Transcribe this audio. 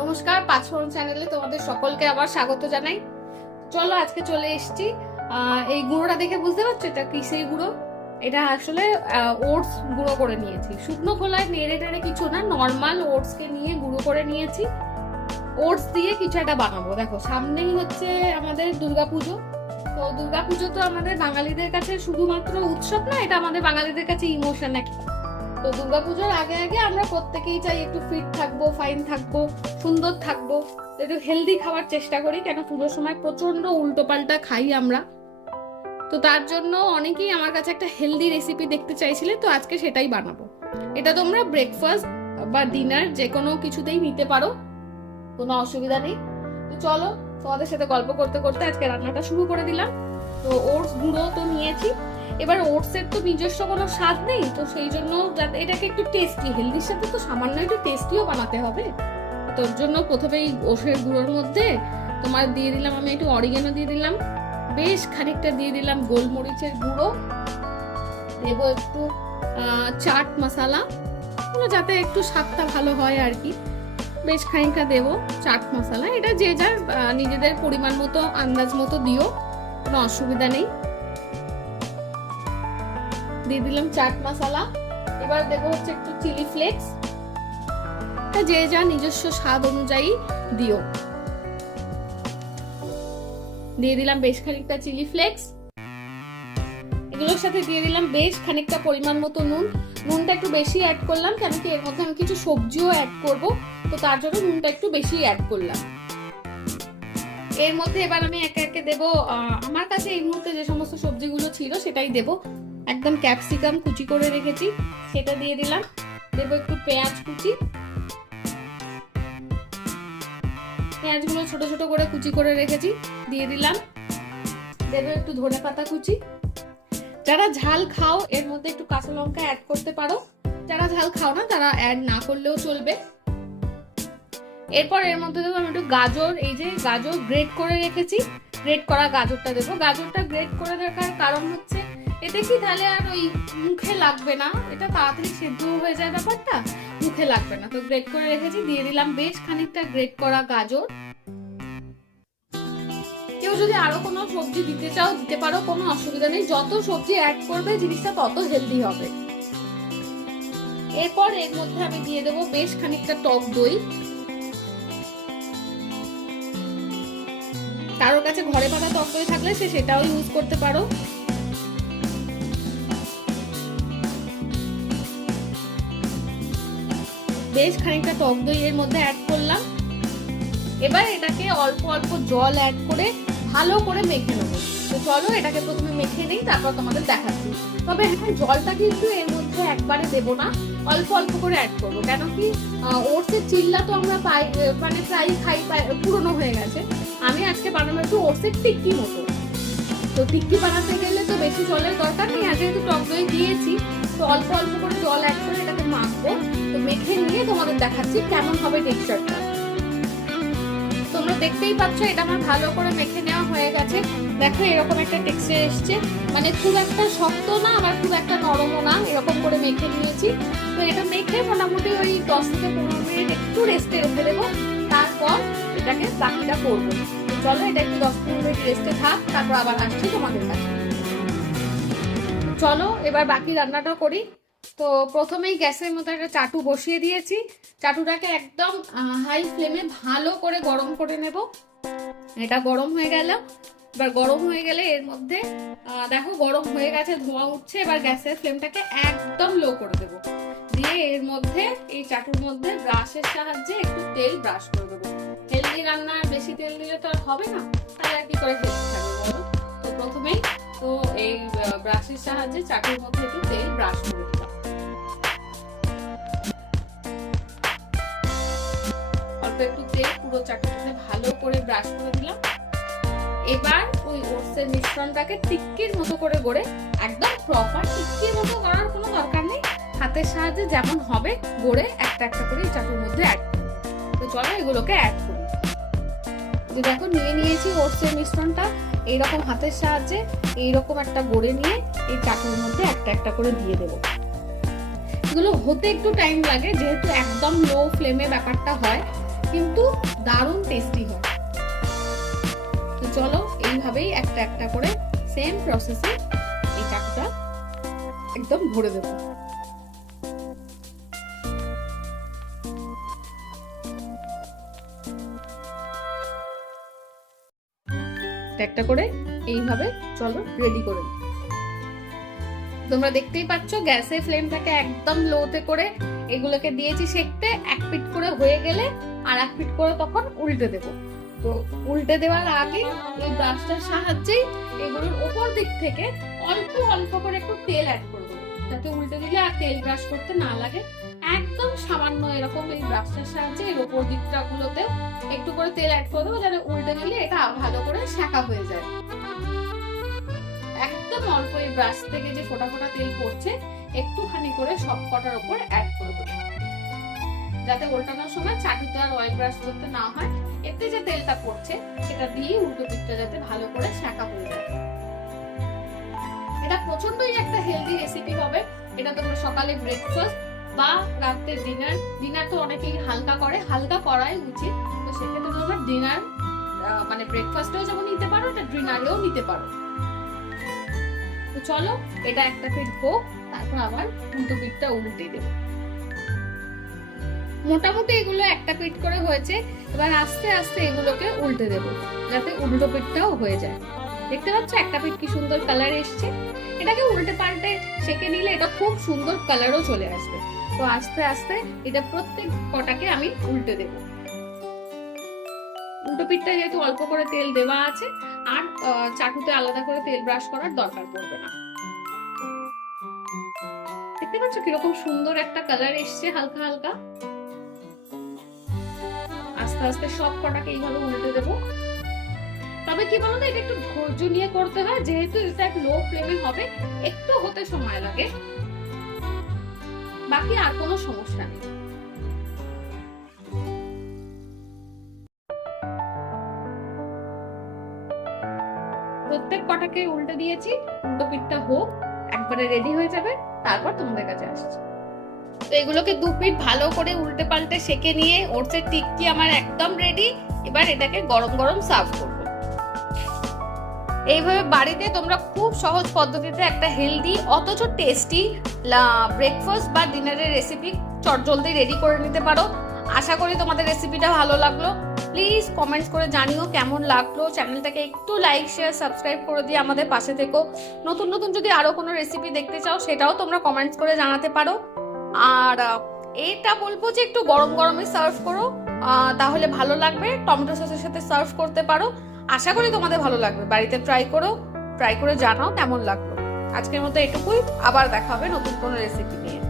নমস্কার, পাঁচফোড়ন চ্যানেলে তোমাদের সকলকে আবার স্বাগত জানাই। চলো আজকে চলে এসেছি। এই গুঁড়োটা দেখে বুঝতে পারছো এটা কিসের গুঁড়ো? এটা আসলে ওটস গুঁড়ো করে নিয়েছি। শুকনো খোলায় নেড়ে টেড়ে কিছু না, নর্মাল ওটসকে নিয়ে গুঁড়ো করে নিয়েছি। ওটস দিয়ে কিছু একটা বানাবো। দেখো সামনেই হচ্ছে আমাদের দুর্গাপুজো। তো দুর্গাপুজো তো আমাদের বাঙালিদের কাছে শুধুমাত্র উৎসব না, এটা আমাদের বাঙালিদের কাছে ইমোশন একটা। তো দুর্গাপুজোর আগে আগে আমরা প্রত্যেকেই চাই একটু ফিট থাকবো, ফাইন থাকবো, সুন্দর থাকবো, একটু হেলদি খাওয়ার চেষ্টা করি। কেন পুজোর সময় প্রচন্ড উল্টো পাল্টা খাই আমরা। তো তার জন্য অনেকেই আমার কাছে একটা হেলদি রেসিপি দেখতে চাইছিলে, তো আজকে সেটাই বানাবো। এটা তোমরা ব্রেকফাস্ট বা ডিনার যে কোনো কিছুতেই নিতে পারো, কোনো অসুবিধা নেই। তো চলো তোমাদের সাথে গল্প করতে করতে আজকে রান্নাটা শুরু করে দিলাম। তো ওটস গুঁড়ো তো নিয়েছি। এবার ওটসের তো নিজস্ব কোনো স্বাদ নেই, তো সেই জন্য যাতে এটাকে একটু টেস্টি, হেলদির সাথে তো সামান্য একটু টেস্টিও বানাতে হবে। তোর জন্য প্রথমেই ওটসের গুঁড়োর মধ্যে তোমার দিয়ে দিলাম আমি একটু অরিগেনো দিয়ে দিলাম, বেশ খানিকটা দিয়ে দিলাম গোলমরিচের গুঁড়ো, দেবো একটু চাট মশলা, যাতে একটু স্বাদটা ভালো হয় আর কি। বেশ খানিকটা দেবো চাট মশলা, এটা যে যার নিজেদের পরিমাণ মতো আন্দাজ মতো দিও, কোনো অসুবিধা নেই। দিয়ে দিলাম চাট মশলা। এবার দেবো হচ্ছে একটু চিলি ফ্লেক্স, যে যা নিজস্ব স্বাদ অনুযায়ী দিও। দিয়ে দিলাম বেশ খানিকটা চিলি ফ্লেক্স। এগুলোর সাথে দিয়ে দিলাম বেশ খানিকটা পরিমাণ মতো নুন। নুনটা একটু বেশি অ্যাড করলাম, কেন কি এর মধ্যে আমি কিছু সবজিও অ্যাড করব, তো তার জন্য নুনটা একটু বেশি অ্যাড করলাম। এর মধ্যে এবার আমি একে একে দেবো, আমার কাছে এই মুহূর্তে যে সমস্ত সবজিগুলো ছিল সেটাই দেবো। একদম ক্যাপসিকাম কুচি করে রেখেছি, সেটা দিয়ে দিলাম। দেবো একটু পেঁয়াজ কুচি, পেঁয়াজগুলো ছোট ছোট করে কুচি করে রেখেছি, দিয়ে দিলাম। দেবো একটু ধনেপাতা কুচি। যারা ঝাল খাও এর মধ্যে একটু কাঁচা লঙ্কা অ্যাড করতে পারো, যারা ঝাল খাও না তারা অ্যাড না করলেও চলবে। এরপর এর মধ্যে দেবো আমি একটু গাজর, এই যে গাজর গ্রেট করে রেখেছি, গ্রেট করা গাজরটা দেবো। গাজরটা গ্রেট করে রাখার কারণ হচ্ছে এতে কি তাহলে আর ওই মুখে লাগবে না, এটা তাড়াতাড়ি সেদ্ধ হয়ে যায়, ব্যাপারটা মুখে লাগবে না। তো গ্রেট করে রেখেছি, দিয়ে দিলাম বেশ খানিকটা গ্রেট করা গাজর। কেউ যদি আরো কোনো সবজি দিতে চাও দিতে পারো, কোনো অসুবিধা নেই। যত সবজি অ্যাড করবে জিনিসটা তত হেলদি হবে। এরপর এর মধ্যে আমি দিয়ে দেবো বেশ খানিকটা টক দই। কারোর কাছে ঘরে পাতা টক দই থাকলে সে সেটাও ইউজ করতে পারো। বেশ খানিকটা টক দই এর মধ্যে অ্যাড করলাম। এবার এটাকে অল্প অল্প জল অ্যাড করে ভালো করে মেখে নেবো। তো চলো এটাকে প্রথমে মেখে নিই, তারপর তোমাদের দেখাচ্ছি। তবে হ্যাঁ, জলটা কিন্তু এর মধ্যে একবারে দেবো না, অল্প অল্প করে অ্যাড করবো। কেন কি ওটসের চিল্লা তো আমরা পাই, মানে প্রায় খাই, পুরনো হয়ে গেছে। আমি আজকে বানাবো একটু ওটসের টিক্কি মতো। তো টিক্কি বানাতে গেলে তো বেশি জলের দরকার নেই, আগে একটু টক দই দিয়েছি, তো অল্প অল্প করে জল অ্যাড করে এটাকে মাখবো। তো মেখে নিয়ে তোমাদের দেখাচ্ছি কেমন হবে টেক্সচারটা। তোমরা দেখতেই পাচ্ছ এটা আমার ভালো করে মেখে নেওয়া হয়ে গেছে। দেখো এরকম একটা টেক্সচার এসছে, মানে খুব একটা শক্ত না আবার খুব একটা নরমও না, এরকম করে মেখে নিয়েছি। তো এটা মেখে মোটামুটি ওই 10 থেকে 15 মিনিট একটু রেস্টে রেখে দেবো, তারপর এটাকে বাকিটা করবো। চলো এটা একটু 10-15 মিনিট রেস্টে থাক, তারপর আবার আসছি তোমাদের কাছে। চলো এবার বাকি রান্নাটা করি। তো প্রথমেই গ্যাসের মধ্যে একটা চাটু বসিয়ে দিয়েছি। চাটুটাকে একদম হাই ফ্লেমে ভালো করে গরম করে নেব। এটা গরম হয়ে গেল। এবার গরম হয়ে গেলে এর মধ্যে দেখো গরম হয়ে গেছে, ধোঁয়া উঠছে। এবার গ্যাসের ফ্লেমটাকে একদম লো করে দেব, দিয়ে এর মধ্যে এই চাটুর মধ্যে ব্রাশের সাহায্যে একটু তেল ব্রাশ করে দেবো। হেলদি রান্না বেশি তেল দিলে তো আর হবে না, তাহলে আর কি করে হেলদি থাকবে বলো। তো প্রথমেই তো এই ব্রাশের সাহায্যে চাটুর মধ্যে একটু তেল ব্রাশ করে দিলাম। অল্প একটু তেল পুরো চাটুর মধ্যে ভালো করে ব্রাশ করে দিলাম। এবার ওই ওটসের মিশ্রণটাকে টিক্কির মতো করে গড়ে, একদম প্রপার টিক্কির মতো করার কোনো দরকার নেই, হাতের সাহায্যে যেমন হবে গড়ে একটা একটা করে এই চাটুর মধ্যে অ্যাড করি। তো চলো এগুলোকে অ্যাড করি। তো দেখো নিয়ে নিয়েছি ওটসের মিশ্রণটা, এইরকম হাতের সাহায্যে এইরকম একটা গড়ে নিয়ে এই চাটুর মধ্যে একটা একটা করে দিয়ে দেবো। এগুলো হতে একটু টাইম লাগে, যেহেতু একদম লো ফ্লেমে ব্যাপারটা হয়, কিন্তু দারুণ টেস্টি হয়। তো চলো এইভাবেই একটা একটা করে সেম প্রসেসে এই চাকুটা একদম ভরে দেবো। একটা করে এইভাবে চলো রেডি করে। তোমরা দেখতেই পাচ্ছ গ্যাসের ফ্লেমটাকে একদম লোতে করে এগুলোকে দিয়েছি সেকতে। এক পিঠ করে হয়ে গেলে আর এক পিঠ করে তখন উল্টে দেব। তো উল্টে দেওয়ার আগে এই ব্রাশটার সাহায্যেই এগুলোর উপর দিক থেকে অল্প অল্প করে একটু তেল অ্যাড করবো, যাতে উল্টে দিলে আর তেল ব্রাশ করতে না লাগে। একদম সামান্য এরকম এই ব্রাশটার সাহায্যে এর উপর দিকটা গুলোতে একটু করে তেল অ্যাড করে দেবো, যাতে উল্টে দিলে এটা ভালো করে সেকা হয়ে যায়। একদম অল্প এই ব্রাশ থেকে যে ফোটা ফোটা তেল পড়ছে একটুখানি করে সব কটার উপর অ্যাড করে দেবো, যাতে উল্টানোর সময় চাটুতে আর অয়েল ব্রাশ করতে না হয়। এতে যে তেলটা পড়ছে সেটা দিয়ে উল্টো দিকটা যাতে ভালো করে সেকা হয়ে যায়। এটা প্রচন্ডই একটা হেলদি রেসিপি হবে। এটা তোমরা সকালে ব্রেকফাস্ট বা রাতের ডিনার তো অনেকেই হালকা করে, হালকা করাই উচিত। তো সেক্ষেত্রে তোমরা ডিনার মানে ব্রেকফাস্টেও যেমন নিতে পারো, এটা ডিনারেও নিতে পারো। তো চলো এটা একটা পিঠ হোক, তারপর আবার উল্টো পিঠটা উল্টে দেবো। মোটামুটি এগুলো একটা পিঠ করে হয়েছে, এবার আস্তে আস্তে এগুলোকে উল্টে দেবো, যাতে উল্টো পিঠটাও হয়ে যায়। দেখতে পাচ্ছ একটা পিঠ কি সুন্দর কালার এসছে। এটাকে উল্টে পাল্টে সেকে নিলে এটা খুব সুন্দর কালারও চলে আসবে। তো আস্তে আস্তে এটা প্রত্যেক কটাকে আমি উল্টে দেব। উল্টো পিঠটা যেহেতু অল্প করে তেল দেওয়া আছে, আর চাটুতে আলাদা করে তেল ব্রাশ করার দরকার পড়বে না। দেখতে পাচ্ছ কিরকম সুন্দর একটা কালার এসছে হালকা হালকা। আস্তে আস্তে সব কটাকে এইভাবে উল্টে দেবো। তবে কি বলতো, এটা একটু ধৈর্য নিয়ে করতে হয়, যেহেতু এটা এক লো ফ্লেমে হবে, একটু হতে সময় লাগে। বাকি আর কোনো সমস্যা নেই। প্রত্যেক কটাকে উল্টে দিয়েছি, উল্টো পিঠটা হোক, একবারে রেডি হয়ে যাবে, তারপর তোমাদের কাছে আসছি। তো এগুলোকে দু পিঠ ভালো করে উল্টে পাল্টে সেকে নিয়ে ওটসের টিক্কি আমার একদম রেডি। এবার এটাকে গরম গরম সার্ভ করবো। এইভাবে বাড়িতে তোমরা খুব সহজ পদ্ধতিতে একটা হেলদি অথচ টেস্টি ব্রেকফাস্ট বা ডিনারের রেসিপি চটজলদি রেডি করে নিতে পারো। আশা করি তোমাদের রেসিপিটা ভালো লাগলো। প্লিজ কমেন্টস করে জানিও কেমন লাগলো। চ্যানেলটাকে একটু লাইক শেয়ার সাবস্ক্রাইব করে দিয়ে আমাদের পাশে থেকো। নতুন নতুন যদি আরো কোনো রেসিপি দেখতে চাও সেটাও তোমরা কমেন্টস করে জানাতে পারো। আর এটা বলবো যে একটু গরম গরমে সার্ভ করো, তাহলে ভালো লাগবে। টমেটো সসের সাথে সার্ভ করতে পারো। আশা করি তোমাদের ভালো লাগবে। বাড়িতে ট্রাই করে জানাও কেমন লাগলো। আজকের মতো এটুকুই, আবার দেখা হবে নতুন কোনো রেসিপি নিয়ে।